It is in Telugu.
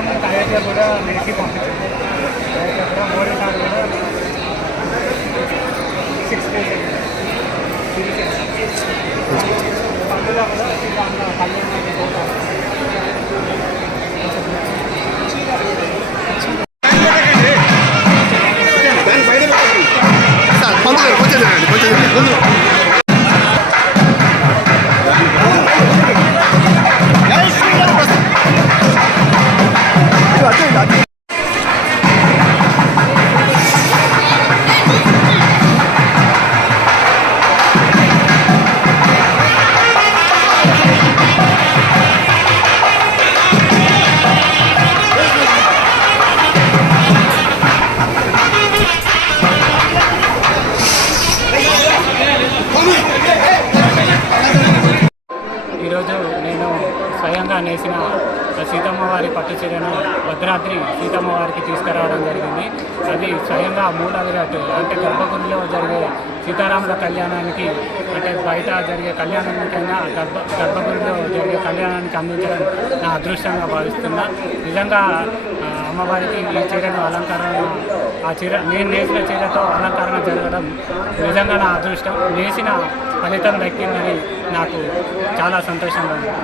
ప్రభుత్వం తయారు కూడా నేటికి పంపించింది మోడీ సార్ కూడా సిక్స్ డేస్ పండుగ కూడా పల్లె స్వయంగా నేసిన సీతమ్మ వారి పట్టు చీరను భద్రాద్రి సీతమ్మ వారికి తీసుకురావడం జరిగింది. అది స్వయంగా మూల విరాట్ అంటే గర్భగుడిలో జరిగే సీతారాముల కళ్యాణానికి అంటే బయట జరిగే కళ్యాణానికైనా గర్భ గర్భగుడిలో జరిగే కళ్యాణానికి అందించడం నా అదృష్టంగా భావిస్తున్నా. నిజంగా అమ్మవారికి ఈ చీరను అలంకరణ ఆ చీర నేను నేసిన చీరతో అలంకరణ జరగడం నిజంగా నా అదృష్టం. నేసిన ఫలితం దక్కిందని నాకు చాలా సంతోషంగా ఉంది.